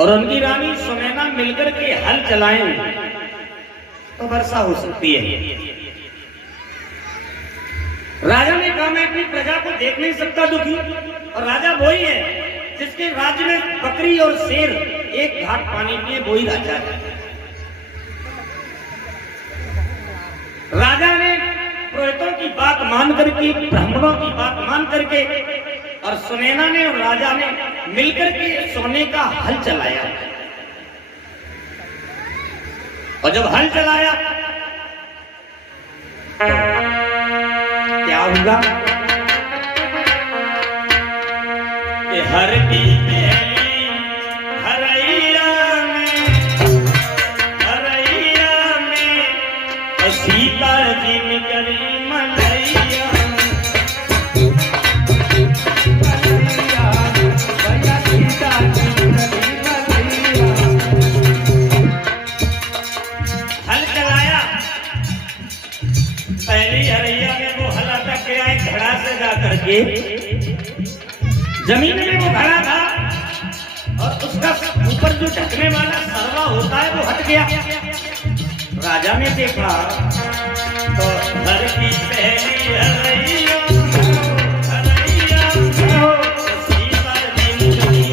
और उनकी रानी सुनैना मिलकर के हल चलाएं तो वर्षा हो सकती है। राजा ने कहा मैं अपनी प्रजा को देख नहीं सकता दुखी, और राजा वही है जिसके राज्य में बकरी और शेर एक घाट पानी पिए, वही राजा है। राजा ने पुरोहितों की बात मान करके, ब्राह्मणों की बात मान करके, और सुनैना ने और राजा ने मिलकर के सोने का हल चलाया। और जब हल चलाया तो क्या हुआ कि हर की पहली हरैया में सीता जी निकली मलैया। हल चलाया, पहली हरैया में वो हल अटक गया एक घड़ा से जाकर के, जमीन में वो घड़ा था और उसका ऊपर जो ढकने वाला सरवा होता है वो हट गया। राजा ने देखा तो घर की पहली हरैया सीता जी निकली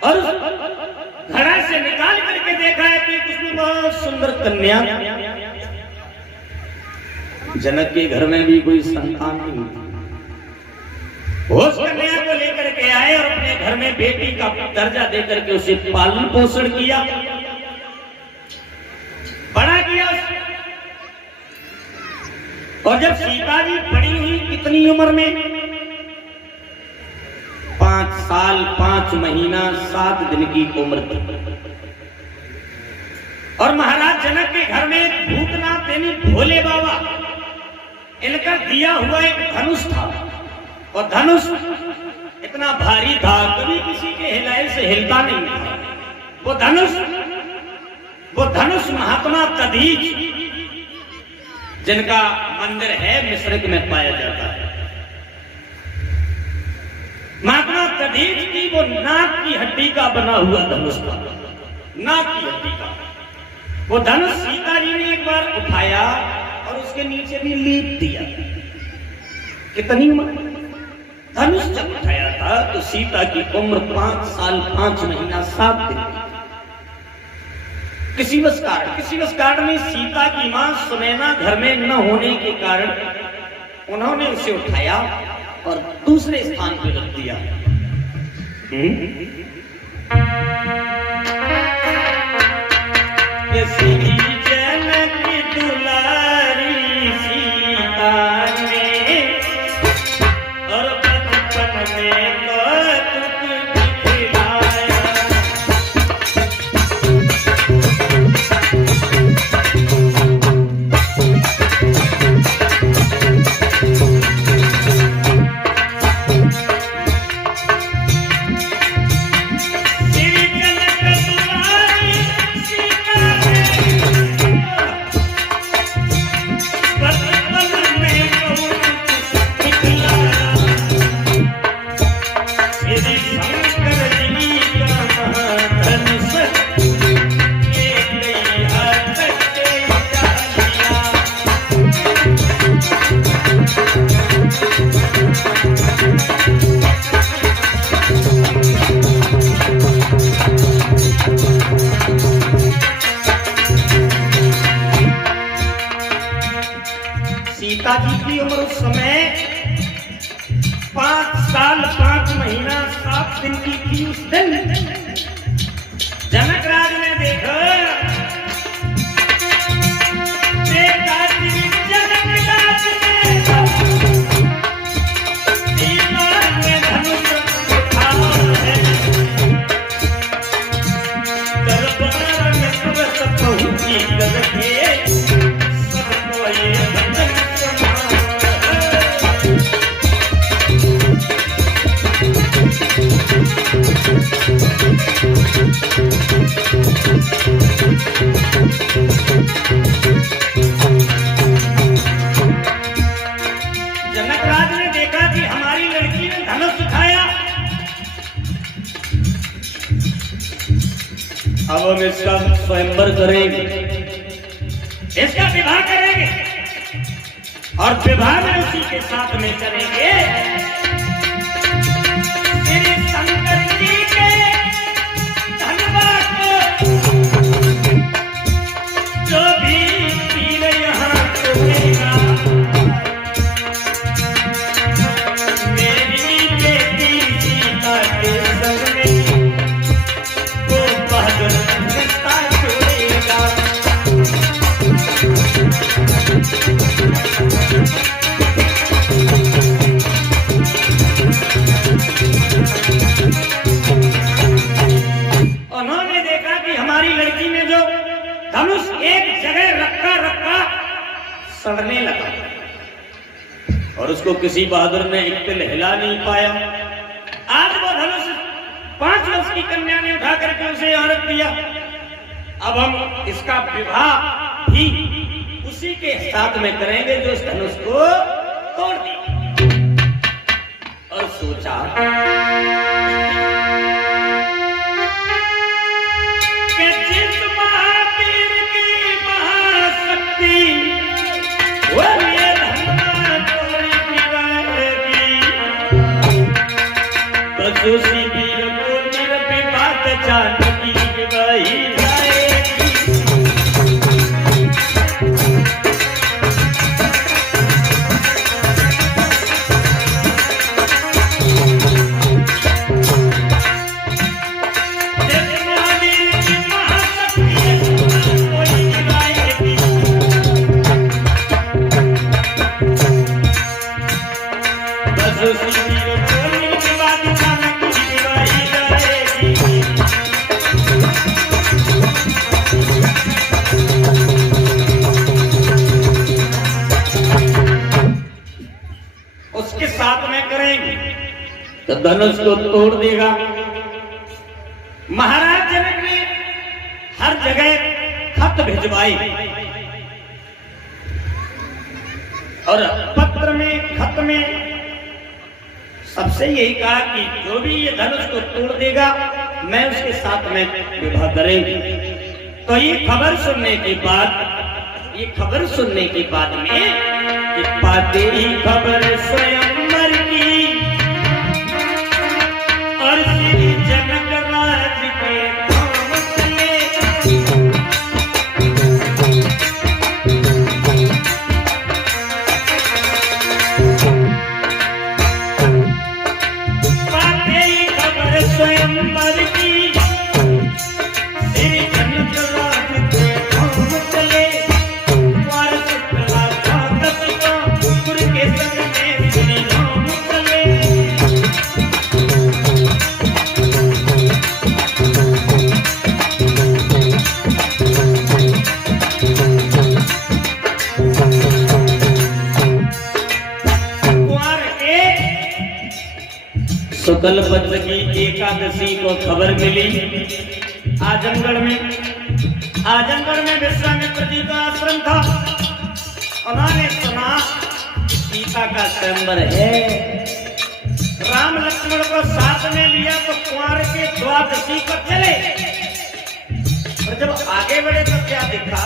और घड़ा से निकाल करके देखा है कि उसमें बहुत सुंदर कन्या। जनक के घर में भी कोई संतान नहीं थी। उस कन्या को लेकर के आए और अपने घर में बेटी का दर्जा देकर के उसे पालन पोषण किया, बड़ा किया। और जब सीता जी बड़ी हुई, कितनी उम्र में, 5 साल 5 महीना 7 दिन की उम्र थी। और महाराज जनक के घर में भूतनाथ यानी भोले बाबा, इनका दिया हुआ एक धनुष था। और धनुष इतना भारी था, कभी किसी के हिलाए से हिलता नहीं था। वो धनुष महात्मा तदीज, जिनका मंदिर है मिस्र में पाया जाता है। महात्मा तदीज की वो नाक की हड्डी का बना हुआ धनुष था, नाक की हड्डी का। वो धनुष सीता जी ने एक बार उठाया और उसके नीचे भी लीप दिया। कितनी उम्र, धनुष जब उठाया था तो सीता की उम्र 5 साल 5 महीना 7 दिन। किसी वश कारण में सीता की मां सुनैना घर में न होने के कारण उन्होंने उसे उठाया और दूसरे स्थान पर रख दिया। जनक दुलारी सीता ने और बचपन में कौतुक दिखलाया। सीता जी की उम्र उस समय 5 साल 5 महीना 7 दिन की थी। उस दिन जनक राज ने देखा धनुष उठा है, दरबार में तुरंत पहुंची करके सबको ये अब हम इसका स्वयंवर करेंगे, इसका विवाह करेंगे और विवाह में उसी के साथ में करेंगे श्री शंकर जी के धनवा को जो भी तीर यहाँ तोड़ेगा मेरी बेटी सीता के संग में वो बहादुर रिश्ता जोड़ेगा। उन्होंने देखा कि हमारी लड़की ने जो धनुष एक जगह रखा सड़ने लगा और उसको किसी बहादुर ने एक तिल हिला नहीं पाया। आज वो धनुष 5 वर्ष की कन्या ने उठा करके उसे यहाँ रख दिया। अब हम इसका विवाह भी उसी के साथ में करेंगे जो इस धनुष को तोड़ दिया। और सोचा कि जिस महावीर की महाशक्ति वो ये धनुष तोड़ गिराएगी, बस उसी वीर को निर्विवाद जानकी वही तो धनुष को तोड़ देगा। महाराज जनक ने हर जगह खत भिजवाई और पत्र में खत में सबसे यही कहा कि जो भी ये धनुष को तोड़ देगा मैं उसके साथ में विवाह करेंगे। तो ये खबर सुनने के बाद में पाते ही खबर स्वयंवर की और श्री जनक राज के धाम चले। पाते ही खबर स्वयंवर की श्री जनक राज के धाम चले। शुक्ल पक्ष की एकादशी को खबर मिली आजमगढ़ में विश्वामित्र जी का आश्रम था। उन्होंने सुना सीता का स्वयंवर है, राम लक्ष्मण को साथ में लिया तो कुंवर के द्वादशी को चले। और जब आगे बढ़े तो क्या दिखा,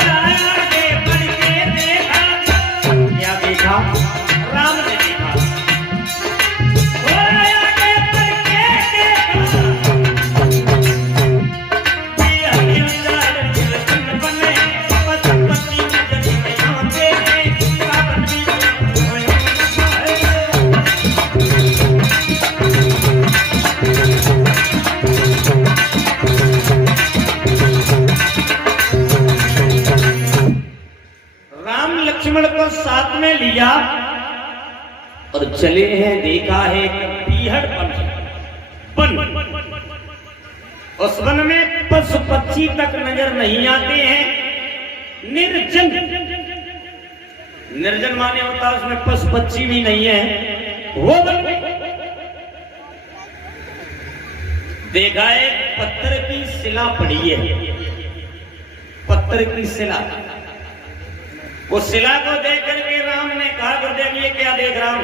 आगे बढ़ के देखा, क्या देखा, राम ने देखा। लक्ष्मण को साथ में लिया और चले हैं। देखा है पीहड़ वन, उस वन में पशु पक्षी तक नजर नहीं आते हैं। निर्जन माने होता है उसमें पशु पक्षी भी नहीं है। वो वन में देखा है पत्थर की शिला पड़ी है, पत्थर की शिला। वो शिला को देख करके राम ने कहा, गुरुदेव ये क्या देख रहा हूं,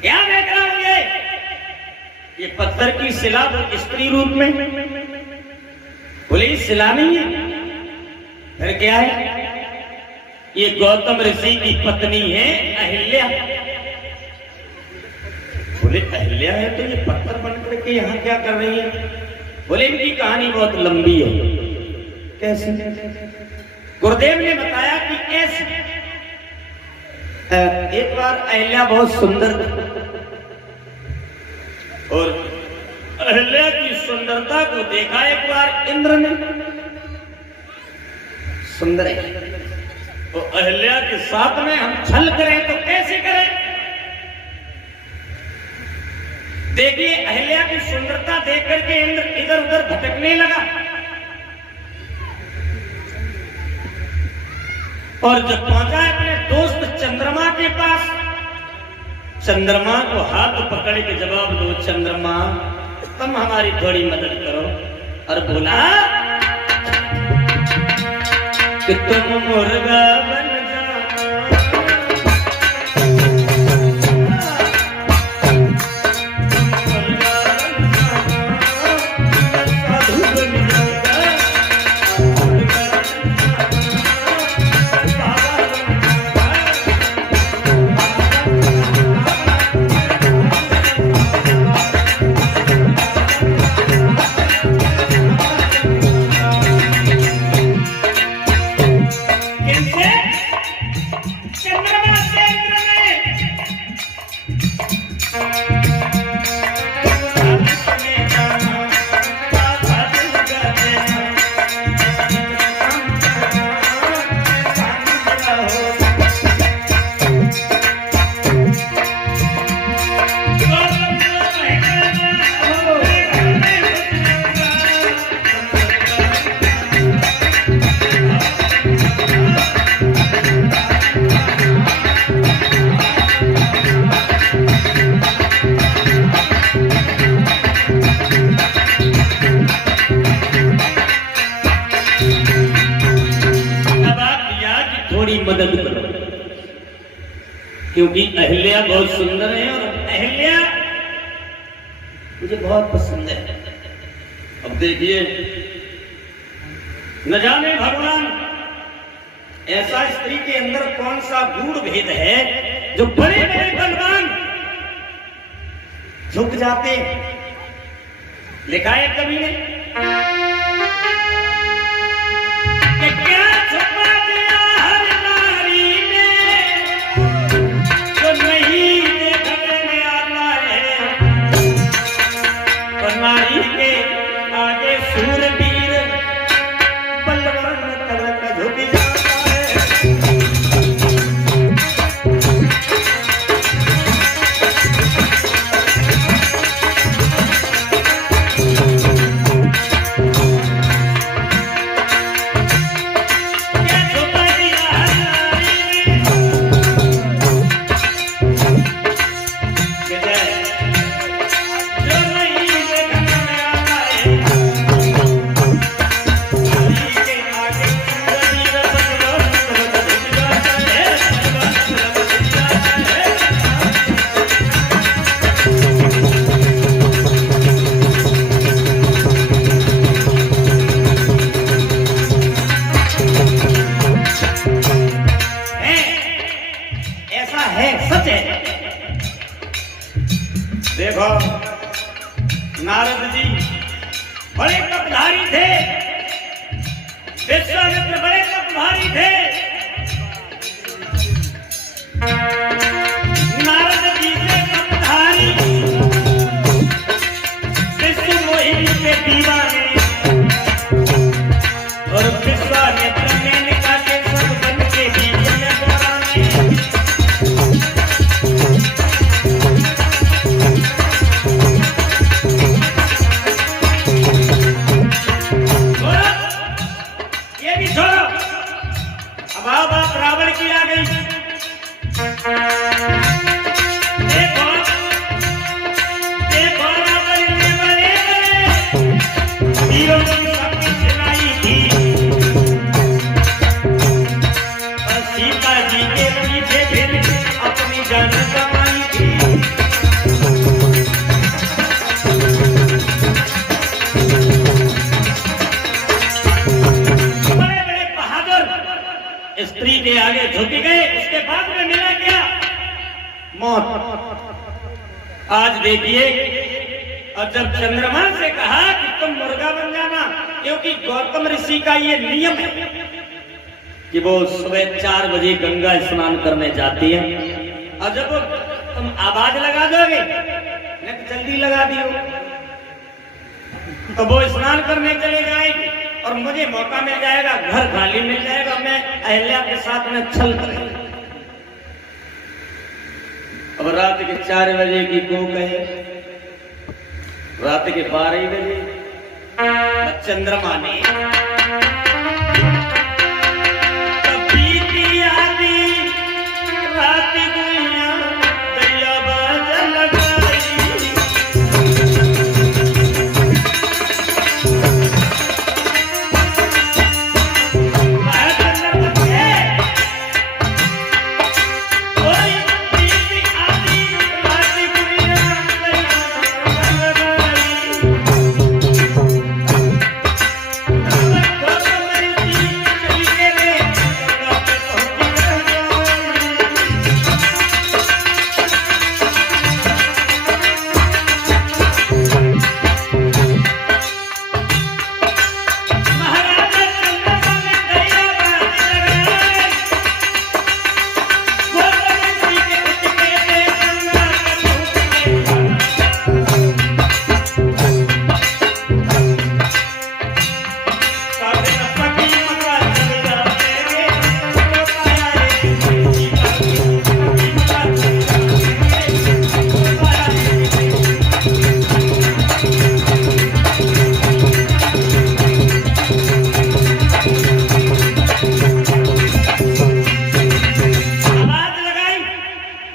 क्या देख रहा हूं ये? ये पत्थर की शिला वो स्त्री रूप में, बोले शिला नहीं है, फिर क्या है? ये गौतम ऋषि की पत्नी है अहिल्या। बोले अहिल्या है तो ये पत्थर बनकर के यहाँ क्या कर रही है? बोले इनकी कहानी बहुत लंबी है। कैसे? गुरुदेव ने बताया कि कैसे। एक बार अहिल्या बहुत सुंदर और अहिल्या की सुंदरता को देखा एक बार इंद्र ने। सुंदर है तो अहिल्या के साथ में हम छल करें तो कैसे करें? देखिए अहिल्या की सुंदरता देख करके इंद्र इधर उधर भटकने लगा और जब पहुंचा अपने दोस्त चंद्रमा के पास, चंद्रमा को हाथ पकड़ के जवाब दो, चंद्रमा तुम हमारी थोड़ी मदद करो। और बोला कि तुम मुर्गा बन मदद करो, क्योंकि अहिल्या बहुत सुंदर है और अहिल्या मुझे बहुत पसंद है। अब देखिए न जाने भगवान ऐसा स्त्री के अंदर कौन सा गूढ़ भेद है जो बड़े बड़े बलवान झुक जाते। लिखा है कवि ने क्या छुपा दिया हर नारी में जो नहीं देखने आता है, और नारी के आगे शूरवीर बलवान तलक झुक जाता है। देखो नारद जी बड़े तपधारी थे, विश्वामित्र बड़े तपधारी थे। नारद जी से तपधारी विष्णु मोहिनी के दीवाने, और विश्वामित्र ने निकाल के सब बन के बीच में बोलाने। अब रावण की आ गई। देखो देखो रावण ने बड़े बड़े वीरों की शक्ति चलाई थी, आगे झुक गए। उसके बाद में मिला क्या? मौत। आज देखिए, और जब चंद्रमा से कहा कि तुम मुर्गा बन जाना, क्योंकि गौतम ऋषि का ये नियम है कि वो सुबह 4 बजे गंगा स्नान करने जाती है, और जब तुम आवाज लगा दोगे, जल्दी लगा दियो, तो वो स्नान करने चले जाएगी और मुझे मौका मिल जाएगा, घर खाली मिल जाएगा, मैं अहल्या के साथ में छल करेंगे। अब रात के 4 बजे की को कहे, रात के 12 बजे चंद्रमा ने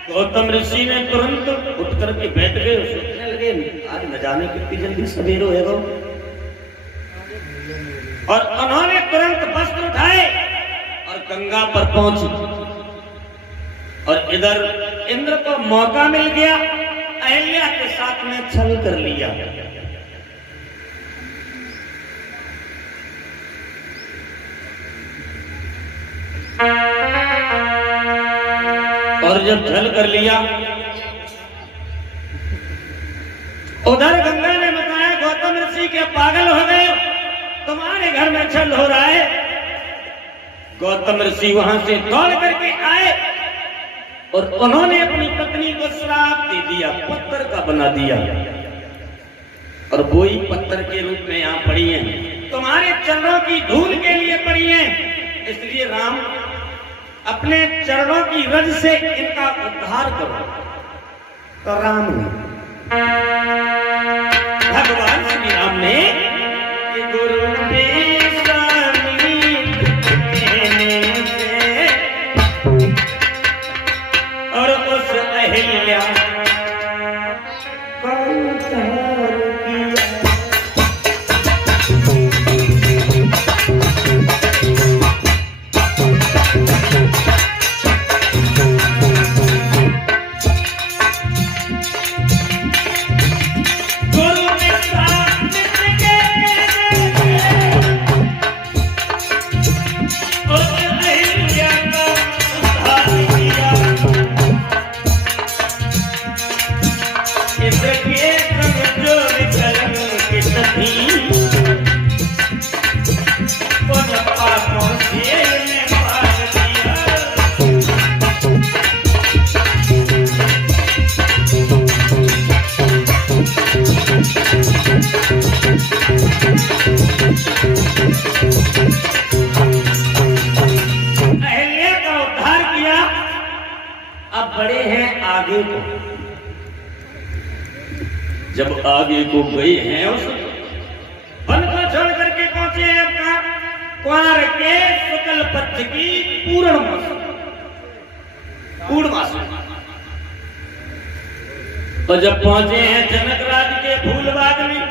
गौतम ऋषि ने तुरंत उठ करके बैठ गए, सोचने लगे आज न जाने कितनी जल्दी सवेर होएगा, और उन्होंने तुरंत वस्त्र उठाए और गंगा पर पहुंची। और इधर इंद्र को मौका मिल गया, अहल्या के साथ में छल कर लिया। और जब छल कर लिया, उधर गंगा ने बताया गौतम ऋषि के पागल हो गए, तुम्हारे घर में छल हो रहा है। गौतम ऋषि वहां से दौड़ करके आए और उन्होंने अपनी पत्नी को श्राप दे दिया, पत्थर का बना दिया, और वही पत्थर के रूप में यहाँ पड़ी है, तुम्हारे चरणों की धूल के लिए पड़ी है, इसलिए राम अपने चरणों की रज से इनका उद्धार करो। तो राम ने, भगवान श्री राम ने गुरु और उस अहिल्या को उद्धार किया। बड़े हैं आगे को, जब आगे को गए हैं उस वन को छोड़ करके पहुंचे हैं अपना क्वार के शुक्ल पक्ष की पूर्णमास। तो जब पहुंचे हैं जनक राज के फूलबाग में,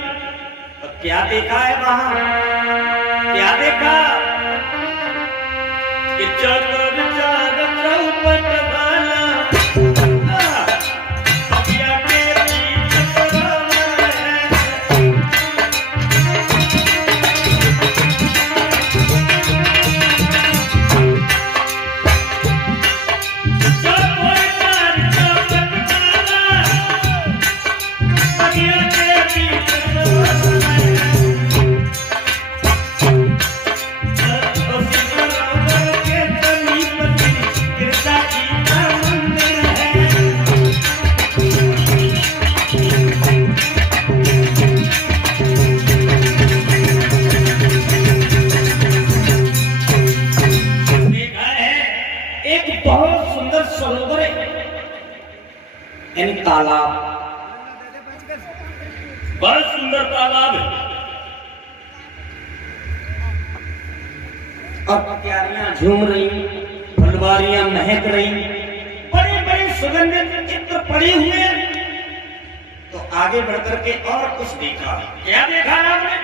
तो क्या देखा है वहां? क्या देखा कि चौपट वाला तालाब, बहुत सुंदर तालाब है और क्यारियां झूम रही, फुलवारियां महक रही, बड़े बड़े सुगंधित चित्र पड़े हुए। तो आगे बढ़कर के और कुछ देखा। क्या देखा आपने?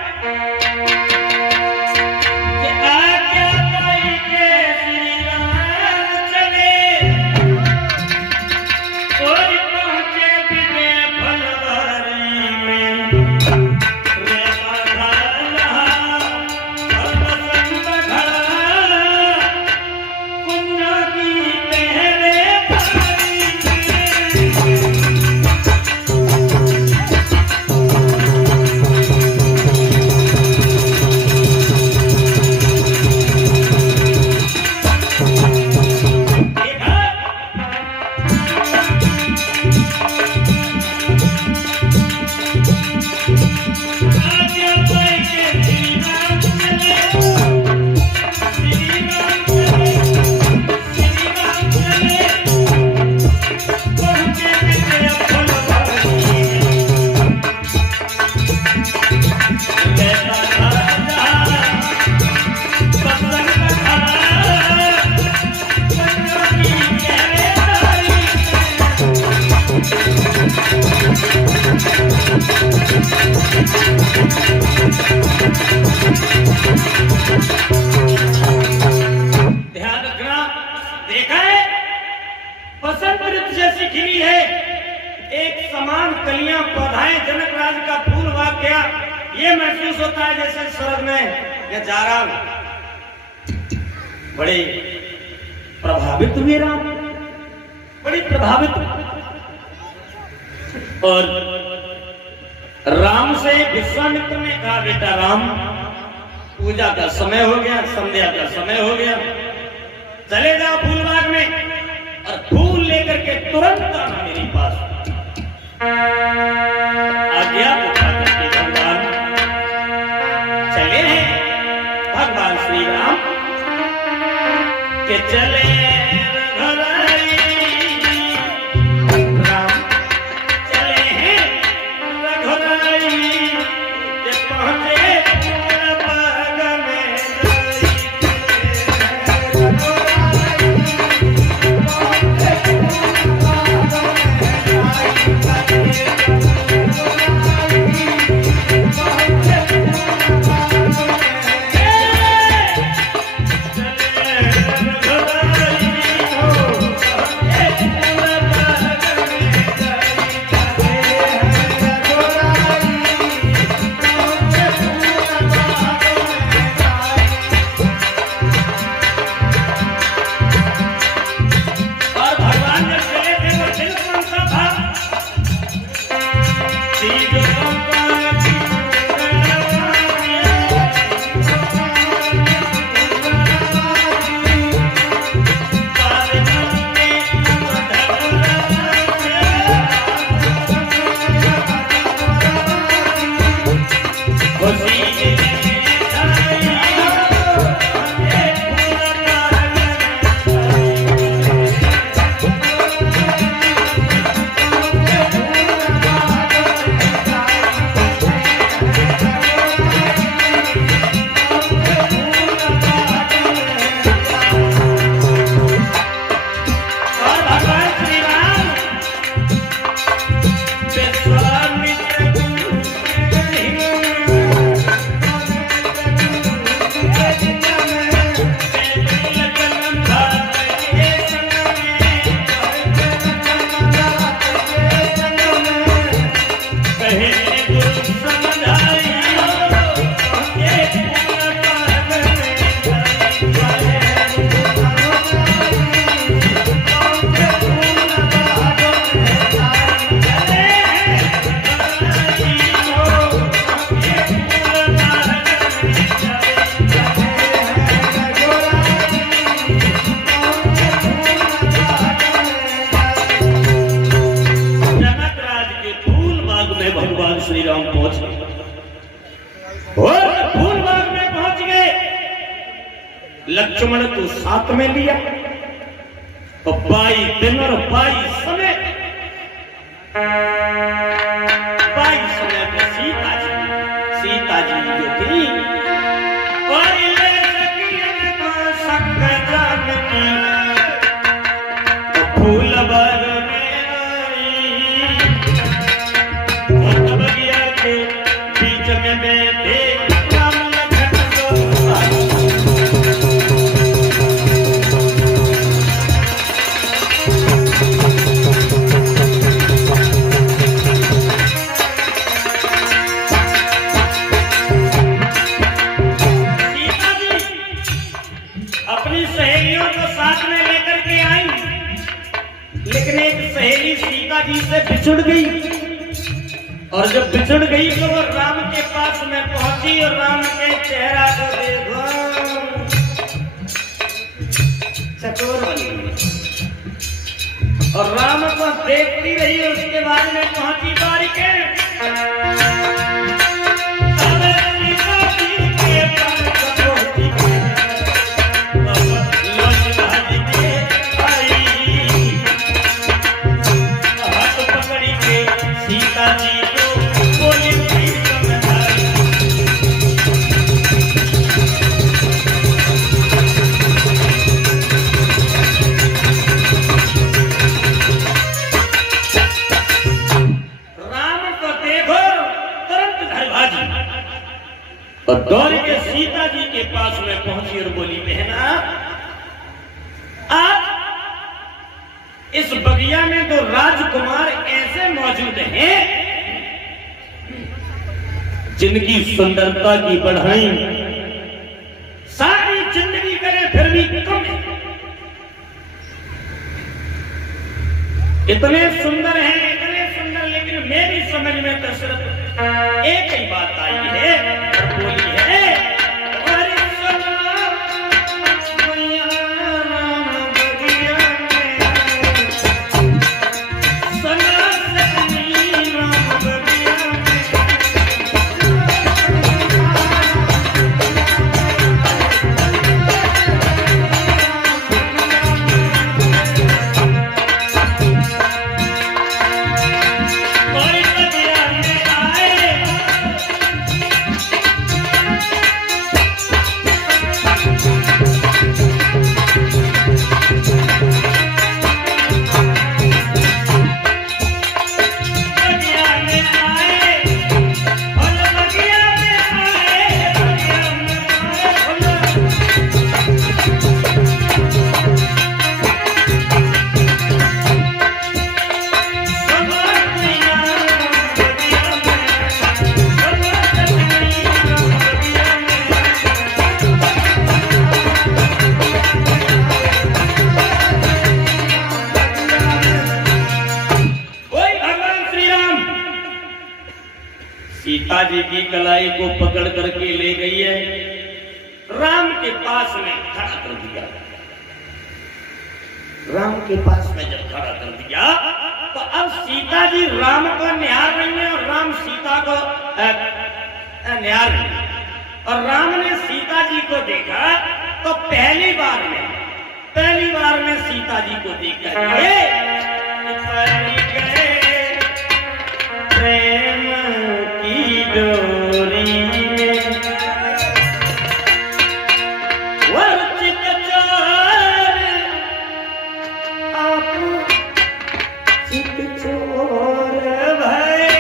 ध्यान रखना, देखा है बसंत ऋतु जैसी खिली है, एक समान कलियां पौधाएं, जनक राज का फूल वाक्या, ये महसूस होता है जैसे स्वर्ग में मैं जा रहा हूं। बड़े प्रभावित हुए राम, बड़ी प्रभावित। और राम से विश्वामित्र ने कहा, बेटा राम, पूजा का समय हो गया, संध्या का समय हो गया, चले जाओ फूलबाग में और फूल लेकर के तुरंत आना मेरे पास। आज्ञा करके भगवान चले हैं, भगवान श्री राम के चले लक्ष्मण को साथ में लिया तो 22 दिन और 22 समय जो थी, और ले सकियन को सक जानती, तो फूल बाग में आई, और बगिया के बीच में बैठे राम लखन गोसाई। अपनी सहेलियों को साथ में लेकर के आई, लेकिन एक सहेली सीता जी से बिछुड़ गई, और जब बिछुड़ गई तो वो राम के पास में पहुंची, और राम के चेहरा को देखो चकोर बनी, और राम को देखती रही, उसके बाद में पहुंची द्वारिके। और दौड़ के सीता जी के पास में पहुंची और बोली, बहना आज इस बगिया में दो राजकुमार ऐसे मौजूद हैं जिनकी सुंदरता की बढ़ाई सारी जिंदगी करे फिर भी कम है। इतने सुंदर हैं, इतने सुंदर, लेकिन मेरी समझ में तो सिर्फ एक ही बात आई है, और बोली है, अरे सुनो मैया राम बगिया में, सुनो सजनी राम बगिया सीता जी की कलाई को पकड़ करके ले गई है, राम के पास में खड़ा कर दिया। राम के पास में जब खड़ा कर दिया तो अब सीता जी राम को निहार रही है और राम सीता को निहार रही है। और राम ने सीता जी को देखा तो पहली बार में सीता जी को देख करके प्रेम की डोरी में वर्चित चोर आप चित चोर भय।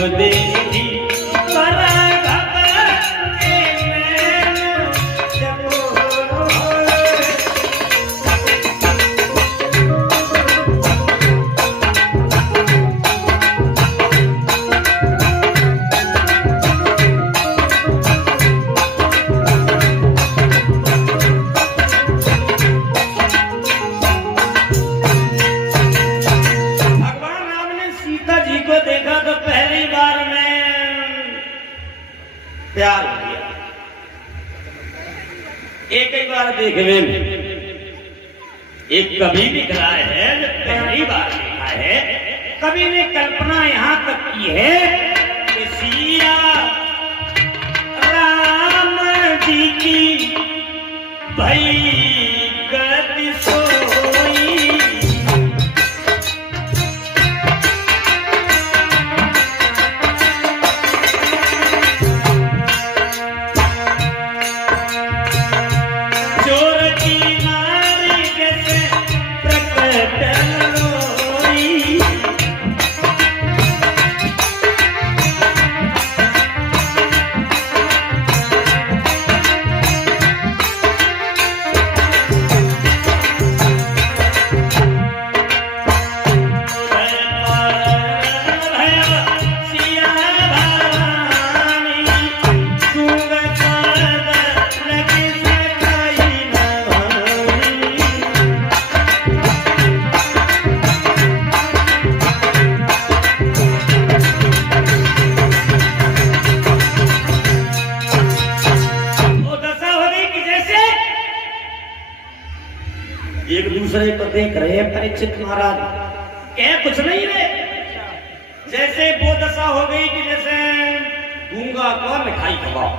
देखी पर घबराए नैन जब प्यार हो गया। एक ही बार देखने में एक कवि लिख रहा है, जब पहली बार लिखा है, कवि ने कल्पना यहां तक की है कि सिया राम जी की भई गति सोई, एक दूसरे को देख रहे हैं परीक्षित महाराज, कह कुछ नहीं रहे। जैसे वो दशा हो गई कि जैसे गूंगा को मिठाई खवाओ,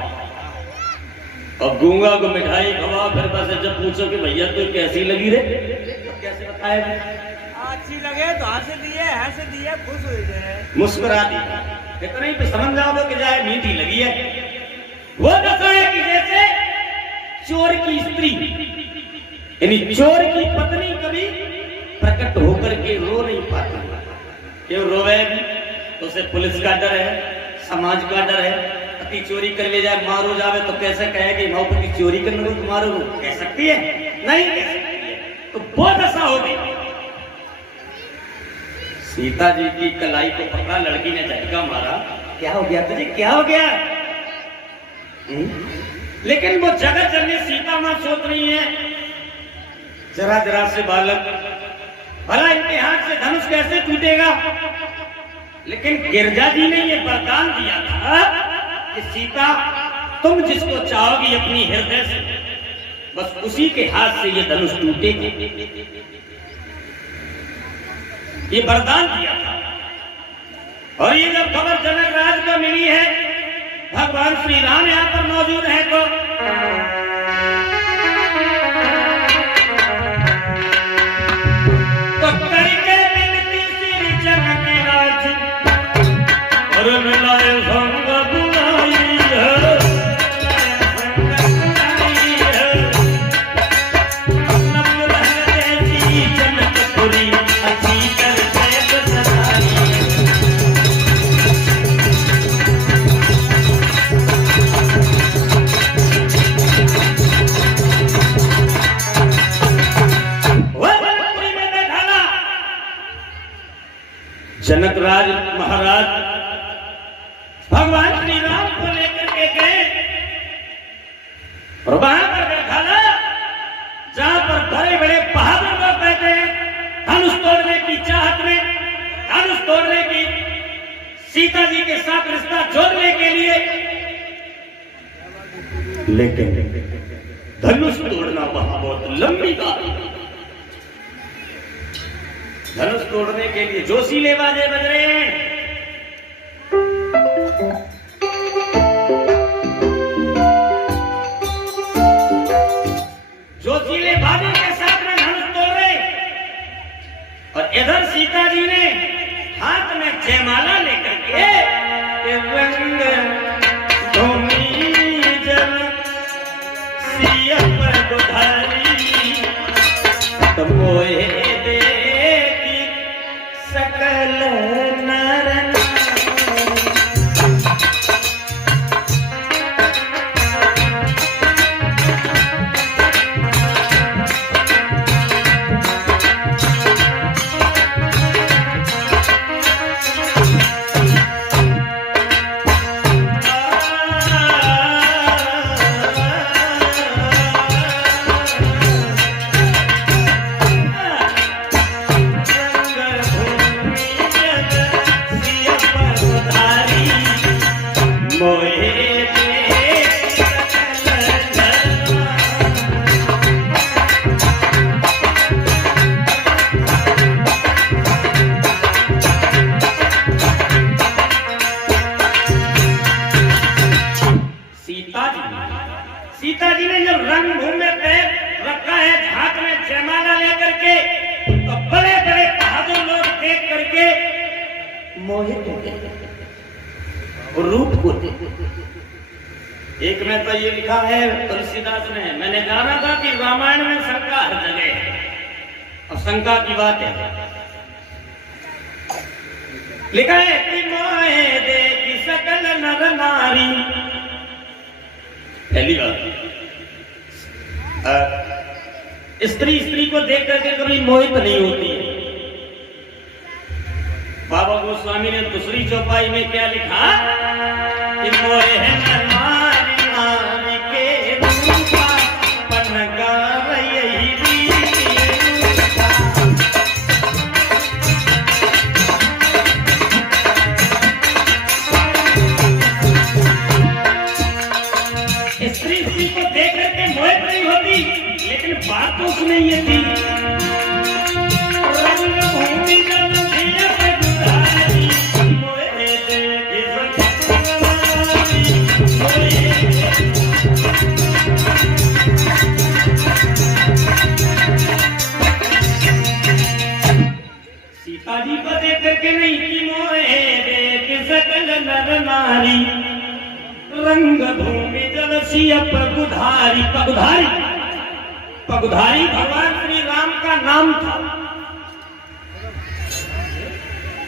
अब गूंगा को मिठाई खवाओ, फिर बस जब पूछो कि भैया तो कैसी लगी रे, तो कैसे बताए? अच्छी लगे तो हंस दिए खुश हो गए, मुस्कुरा दी, इतना ही समझ जाओ कि जाए मीठी लगी है। वो दशा है कि जैसे चोर की स्त्री यानी चोर की पत्नी कभी प्रकट होकर के रो नहीं पाती, क्यों रोएगी? तो उसे पुलिस का डर है, समाज का डर है। पति चोरी कर ले जाए, मारो जावे तो कैसे कहेगी माँ पति चोरी करने को तुम्हारो, कह सकती है? नहीं कह सकती है। तो वो दशा हो गई। सीता जी की कलाई को पकड़ा, लड़की ने झटका मारा, क्या हो गया तुझे, क्या हो गया? लेकिन वो जगत जननी सीता मां सोच रही है, जरा जरा से बालक, भला इनके हाथ से धनुष कैसे टूटेगा? लेकिन गिरजा जी ने ये वरदान दिया था कि सीता तुम जिसको चाहोगी अपनी हृदय से, बस उसी के हाथ से ये धनुष टूटेगा। ये वरदान दिया था। और ये जब खबर जनक राज को मिली है, भगवान श्री राम यहाँ पर मौजूद है, तो करके मिलती श्री जनक राज और मिलाए भंग बुलाई है, जनकपुरी अच्छी करके बसाई। जनक राज महाराज भगवान श्री राम को लेकर के गए और वहां पर बैठा जहां पर बड़े बड़े बहादुर लोग बैठे हैं, धनुष तोड़ने की चाहत में, धनुष तोड़ने की, सीता जी के साथ रिश्ता जोड़ने के लिए। लेकिन धनुष तोड़ना वहां बहुत लंबी बात है। धनुष तोड़ने के लिए जोशीले बाजे बज रहे हैं। जोशीले बाजे के साथ में धनुष तोड़ रहे, और इधर सीता जी ने हाथ में जयमाला लेकर के रंग धूमी जल सिया पर बुधारी मोहे सकल नर सीता जी ने जब रणभूमि में पैर रखा है, हाथ में जयमाला लेकर के, तो बड़े बड़े बहादुर लोग देख करके मोहित हो गए, रूप को एक में तो ये लिखा है तुलसीदास ने, मैंने जाना था कि रामायण में शंका हर जगह है और शंका की बात है। लिखा है कि मोहे देखी सकल नर नारी, पहली बात स्त्री स्त्री को देख करके कभी मोहित नहीं होती है। बाबा गोस्वामी ने दूसरी चौपाई में क्या लिखा कि मोहे नर नारी नारी के रूपा पनगा यही स्त्री स्त्री को देख करके मोहित नहीं होती, लेकिन बात तो उसमें ये थी रंगभूमि जब दिया पे गुजारी, मोहे देखी सीता जी को देख करके नहीं कि मोहे देखी सकल नर नारी, रंगभूमि जल सिया पगुधारी। पगुधारी पगुधारी भगवान श्री राम का नाम था।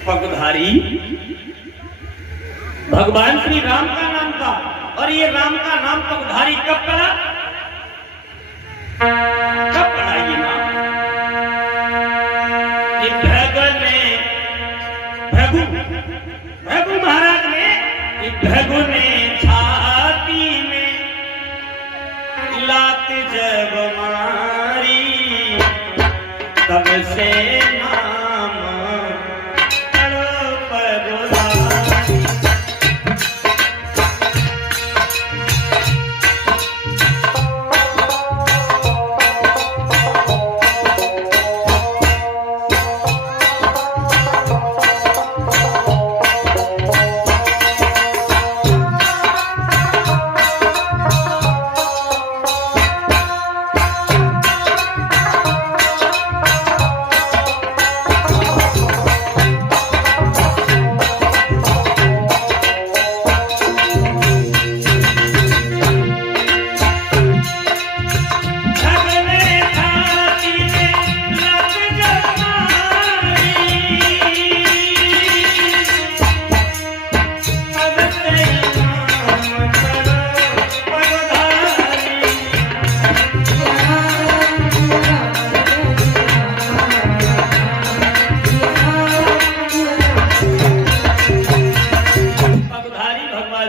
पगुधारी भगवान श्री राम का नाम था, और ये राम का नाम पगुधारी कब पड़ा? कब पड़ा ये नाम? कि भृगु महाराज ने, भृगु ने छाती में लात जब मारी, तब से नाम पगुधारी।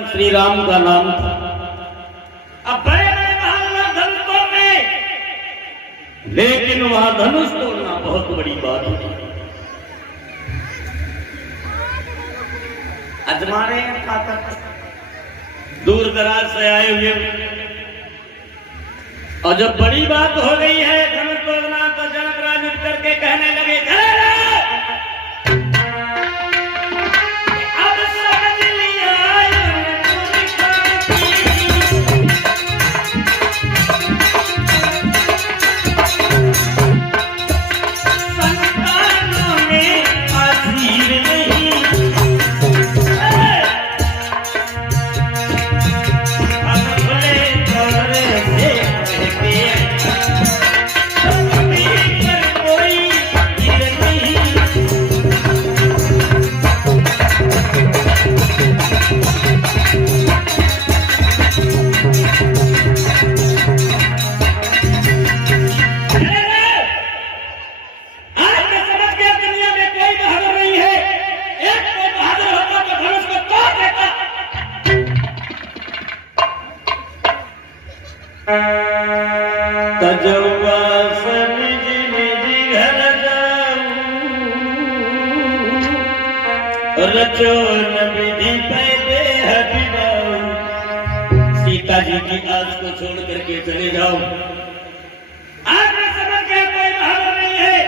श्री राम का नाम था। अब बड़े बड़े महान धनुष तोड़ने, लेकिन वहां धनुष तोड़ना बहुत बड़ी बात होती है। अजमाने ताकत दूर दराज से आए हुए, और जब बड़ी बात हो गई है धनुष तोड़ना, तो जनक राज उठ करके कहने लगे तजवा समझ निज घर जाऊं, रचो न विधि पैदे हबिबाऊ। सीता जी की आस को छोड़ करके चले जाओ, आज मैं समझ गया कोई बहाना नहीं है।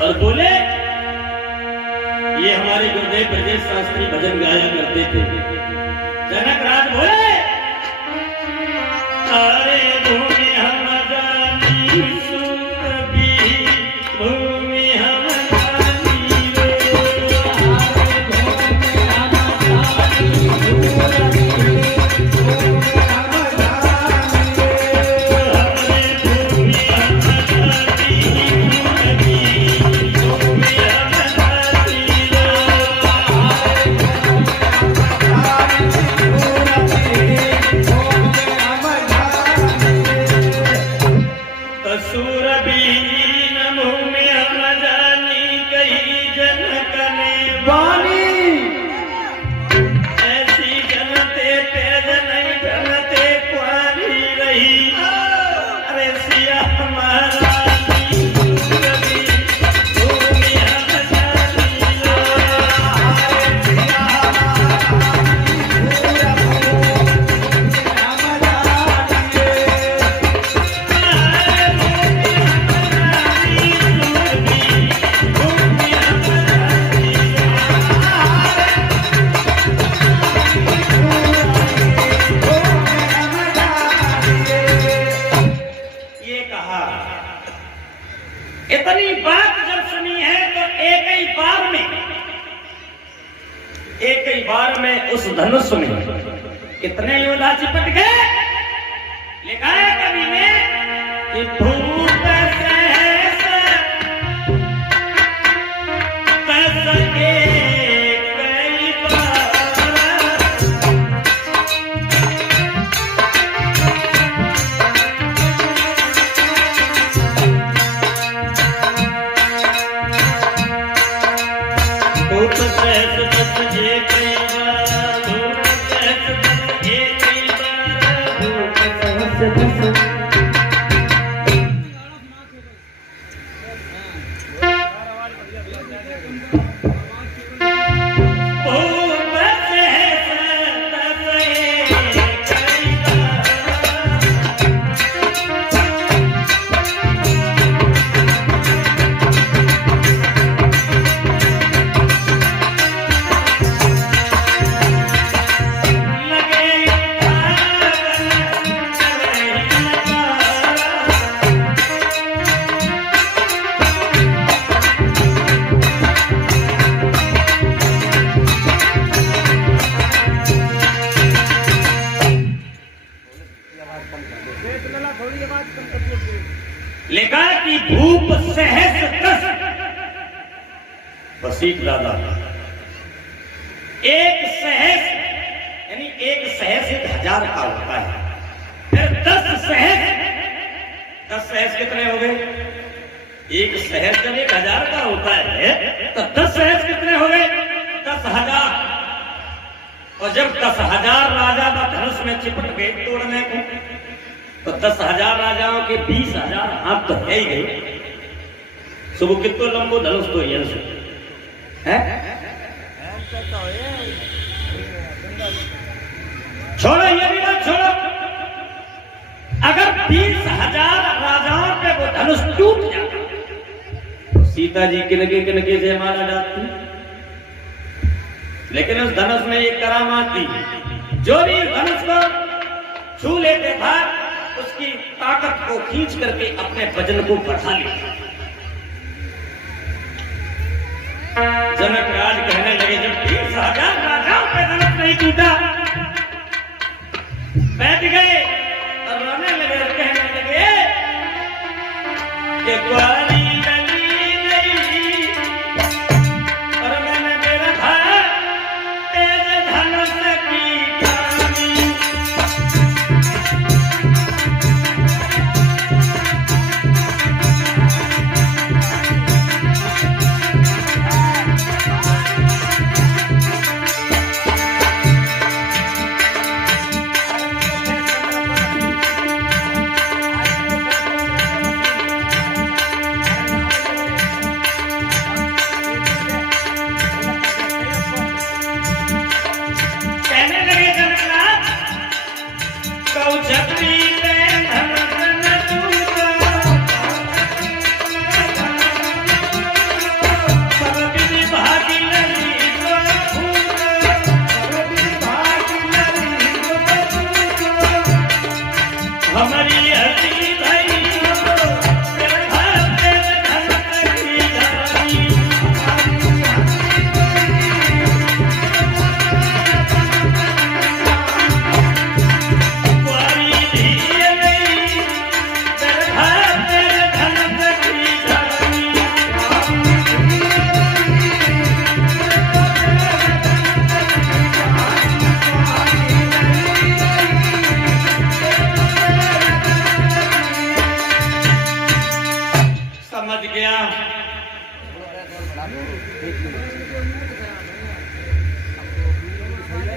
और बोले, ये हमारे गुरुदेव ब्रजेश शास्त्री भजन गाया करते थे। जनक राज बोले एक ही बार में उस धनुष में कितने योद्धा चिपट गए। लिखा है कवि ने कि भूप सहस तस एक कई बार। भूप सहस तस एक कई बार, भूप सहस तस एक कई बार, भूप सहस तस। लिखा कि भूप सहस तस वसीक दादा। एक सहस यानी एक सहस 1000 का होता है। फिर 10 सहस, 10 सहस कितने हो गए? एक सहस जब 1000 का होता है तो 10 सहस कितने हो गए? 10,000। और जब 10,000 राजा धनुष में चिपट गए तोड़ने को, तो 10,000 राजाओं के 20,000 हाथ तो है ही गए। सुबह कितो लंबो धनुष तो ये है। छोड़ो ये भी बात छोड़ो। अगर 20,000 राजाओं पे वो धनुष टूट जाता तो सीता जी किनके से मारा जाती। लेकिन उस धनुष में एक करामात थी, जो भी धनुष को छू लेते था उसकी ताकत को खींच करके अपने वजन को बढ़ा लिया। जनक राज कहने लगे जब 20,000 राजाओं पे धनुष नहीं टूटा, बैठ गए और रोने लगे और कहने लगे कि कुंवारी गली नहीं और मैंने मेरा था तेरे धनुष की कहानी।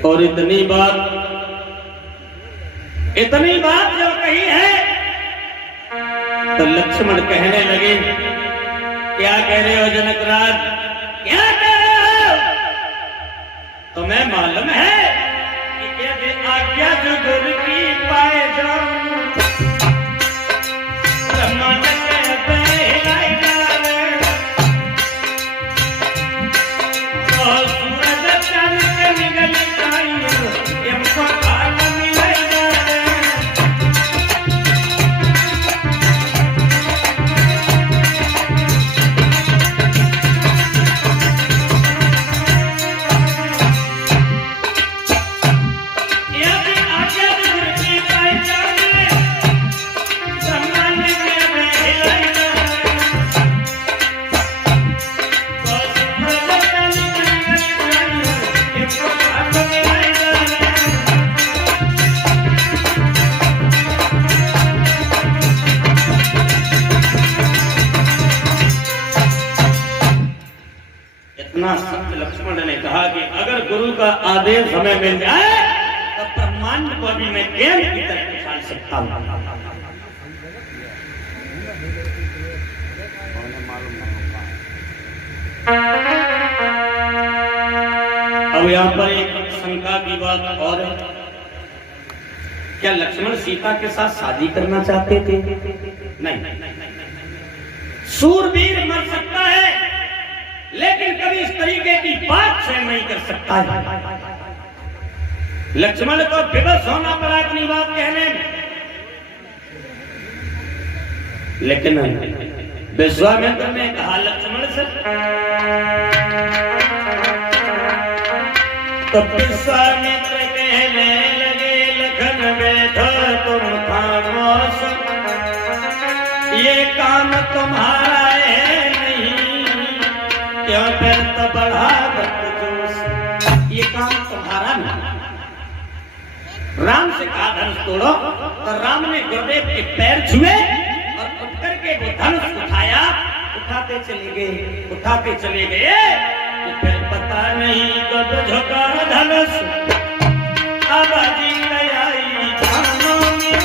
और इतनी बात जब कही है तो लक्ष्मण कहने लगे क्या कह रहे हो जनक राज, क्या कह रहे हो? तुम्हें मालूम है कि यदि आज्ञा जो गुरु की पाए जाऊं बता दे, समय मिल जाए तो ब्रह्मांड को भी मैं गेंद की तरह उछाल सकता हूं। अब यहाँ पर एक शंका की बात और है, क्या लक्ष्मण सीता के साथ शादी करना चाहते थे? नहीं। सूरवीर मर सकता है लेकिन कभी इस तरीके की बात सहन नहीं कर सकता है। लक्ष्मण को विवश होना पड़ा अपनी बात कहने में, लेकिन विश्वामित्र ने कहा लक्ष्मण से, तो विश्वामित्र कहने लगे लखन बैठो तुम खामोश, ये काम तुम्हारा है नहीं, क्यों फिर तो बढ़ा जोश, ये काम तुम्हारा नहीं। राम से कहा धनुष तोड़ो, तो राम ने गुरुदेव के पैर छुए और उठ करके वो धनुष उठाया, उठाते चले गए, तो फिर पता नहीं कब झुका धनुष, आबादी आई खानों में।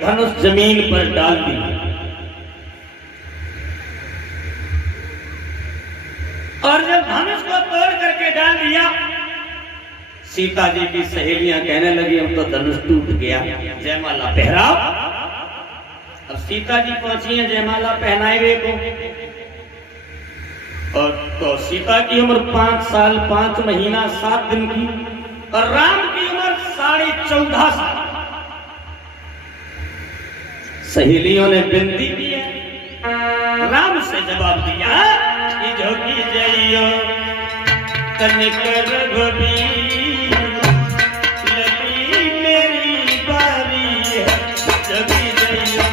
धनुष जमीन पर डाल दिया और जब धनुष को तोड़ करके डाल दिया, सीता जी की सहेलियां कहने लगी अब तो धनुष टूट गया, जयमाला पहराओ। अब सीता जी पहुंची हैं जयमाला पहनाए हुए को, और तो सीता की उम्र 5 साल 5 महीना 7 दिन की और राम की उम्र 14.5 साल। सहेलियों ने विनती की है, राम से जवाब दिया कि झोंकी जाइयो तनिक रघुबीर, लगी मेरी बारी है, झोंकी जाइयो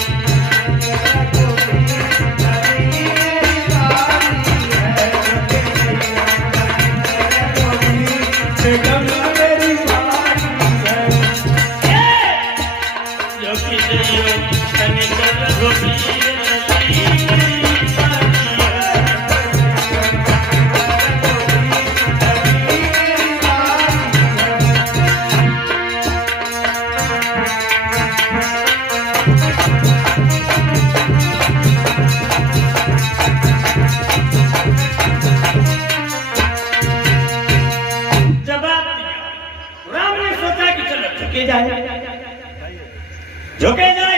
झुके जाए,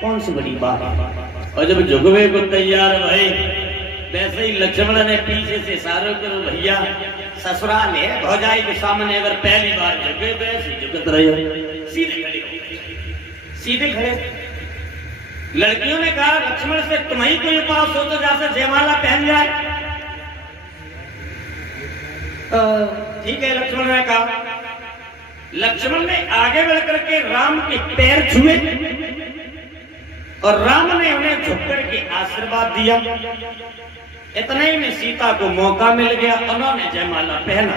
कौन सी बड़ी बात। और जब झुकवे को तैयार भई, वैसे ही लक्ष्मण ने पीछे से इशारा करो भैया ससुराल है, भौजाई के सामने अगर पहली बार झुके तो ऐसे झुकत रहे, सीधे खड़े। लड़कियों ने कहा लक्ष्मण से तुम्हें कोई पास हो तो जैसे जयमाला पहन जाए। ठीक है, लक्ष्मण ने कहा। लक्ष्मण ने आगे बढ़कर के राम के पैर छुए और राम ने उन्हें झुककर के आशीर्वाद दिया। इतने ही में सीता को मौका मिल गया, उन्होंने जयमाला पहना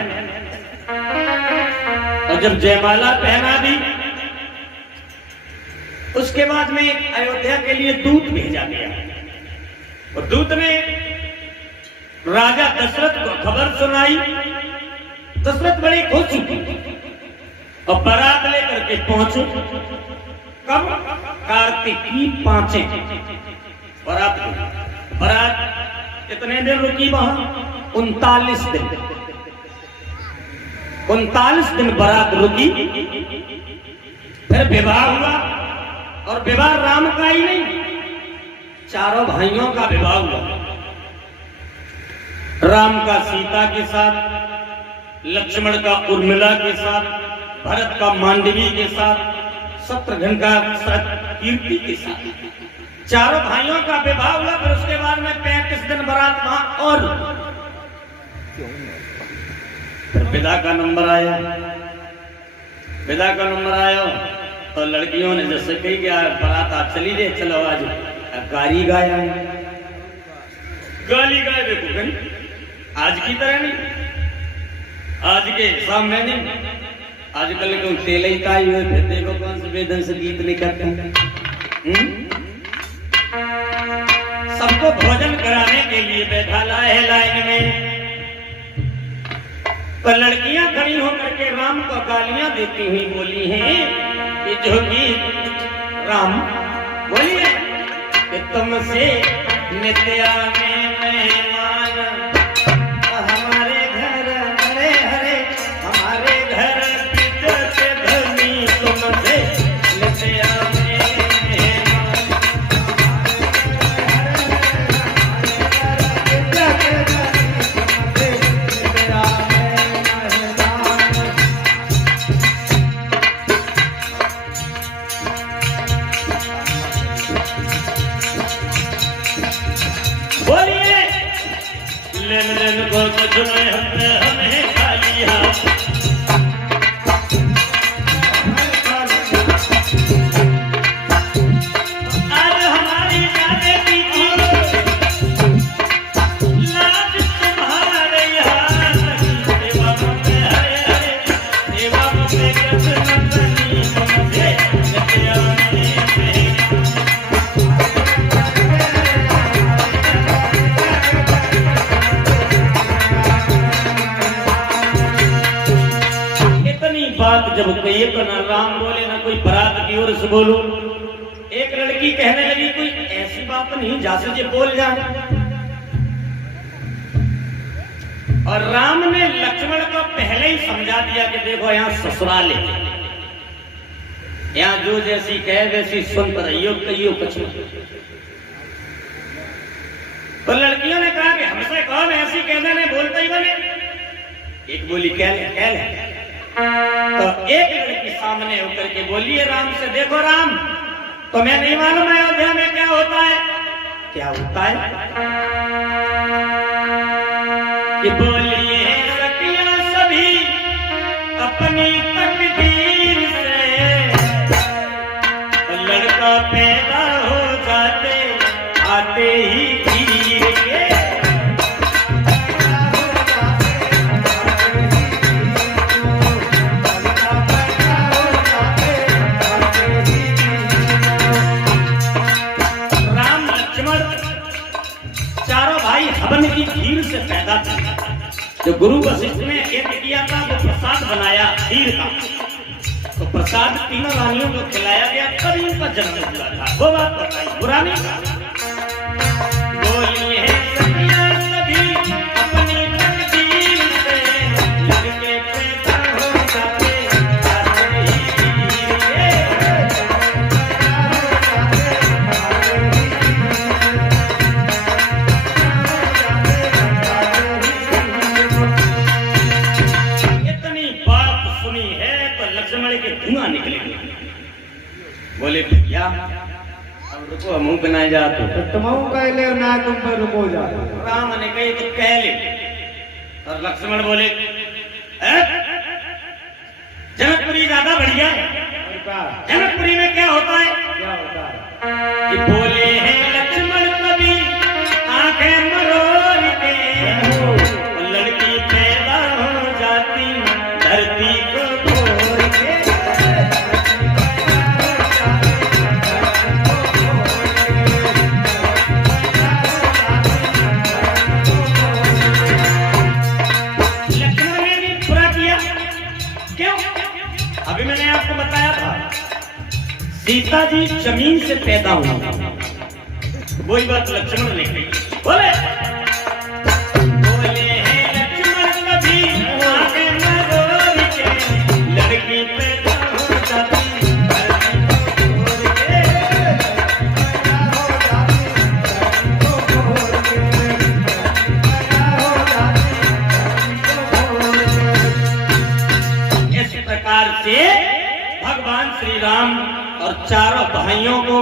और जब जयमाला पहना दी उसके बाद में अयोध्या के लिए दूत भेजा गया और दूत ने राजा दशरथ को खबर सुनाई। दशरथ बड़े खुश हुए और बारात लेकर के पहुंचे। कब? कार्तिक की 5 बारात कितने दिन रुकी वहां? 39 दिन। 39 दिन बारात रुकी। फिर विवाह हुआ और विवाह राम का ही नहीं, चारों भाइयों का विवाह हुआ। राम का सीता के साथ, लक्ष्मण का उर्मिला के साथ, भरत का मांडवी के साथ, शत्रुघ्न का कीर्ति के साथ। चारों भाइयों का विवाह हुआ, फिर उसके बाद में 35 दिन बारात वहां और फिर पिता का नंबर आया। पिता का नंबर आया तो लड़कियों ने जैसे कही कि बारात आप चली गए, चलो आज गाली गाया, गाली गाए। देखो कहीं आज की तरह नहीं, आज के सामने नहीं। आजकल क्यों तेल ही ताई हुए, फिर देखो कौन से वेदन से गीत नहीं करते। सबको भोजन कराने के लिए बैठा है लाइन में, तो लड़कियां खड़ी होकर के राम को गालियां देती हुई बोली हैं कि जो कि राम बोलिए कि तुमसे नित्या में मेहमान हमारे घर हरे हरे, हमारे घर पितर से धनी, तुमसे नित्या में मेहमान बोलिए लेन लेन को तुझ में हमें खा लिया। आज हमारी जाने की लाज तुम्हारे यहाँ सेवा में हरे हरे, सेवा में कृष्ण बनी, तुमसे नित्या में बात जब कहिए तो ना राम बोले ना कोई बरात की ओर से बोलो। एक लड़की कहने लगी कोई ऐसी बात नहीं जैसे जे बोल जाए। और राम ने लक्ष्मण को पहले ही समझा दिया कि देखो यहाँ ससुराल है, यहाँ जो जैसी कहे वैसी सुन रहियो, कहियो कुछ नहीं। तो लड़कियों ने कहा कि हमसे कौन ऐसी कहने ने बोलते ही बने। एक बोली कह ले। तो एक लड़की सामने होकर के बोलिए राम से, देखो राम तुम्हें नहीं मालूम अयोध्या में क्या होता है? क्या होता है कि बोलिए सखियां सभी अपनी तकदीर से, लड़का पैदा हो जाते आते ही खीर के हवन की खीर से पैदा था। जो गुरु वशिष्ठ ने यज्ञ किया था वो प्रसाद बनाया खीर का, तो प्रसाद तीनों रानियों को खिलाया गया, तभी उनका जन्म हुआ था। वो बात बताई बुरा नहीं था। बोलिए सखियां सभी अपनी तकदीर से, लड़के पैदा हो जाते आते ही धुआं निकलेगा। बोले भैया अब रुको, मुंह बनाए जाते तुम कह ले ना, तुम पर रुको जा। राम ने कही तो कह ले। और लक्ष्मण बोले जनकपुरी ज्यादा बढ़िया है। जनकपुरी में क्या होता है? कि बोले हैं लक्ष्मण कभी आंखें मरोड़ के, लड़की पैदा हो जाती धरती को छोड़ के। लक्ष्मण ने भी पूरा किया। क्यों? अभी मैंने आपको बताया था सीता जी जमीन से पैदा हुई, वही बात लक्ष्मण ने कही। बोले हैं लक्ष्मण कभी आंखें मरोड़ के, लड़की पैदा हो जाती धरती को छोड़ के। इस प्रकार से भगवान श्री राम और चारों भाइयों को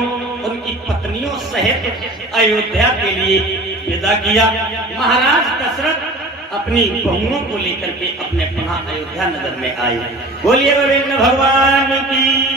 उनकी पत्नियों सहित अयोध्या के लिए विदा किया। महाराज दशरथ अपनी बहुओं को लेकर के अपने पुनः अयोध्या नगर में आए। बोलिए गोविंद भगवान की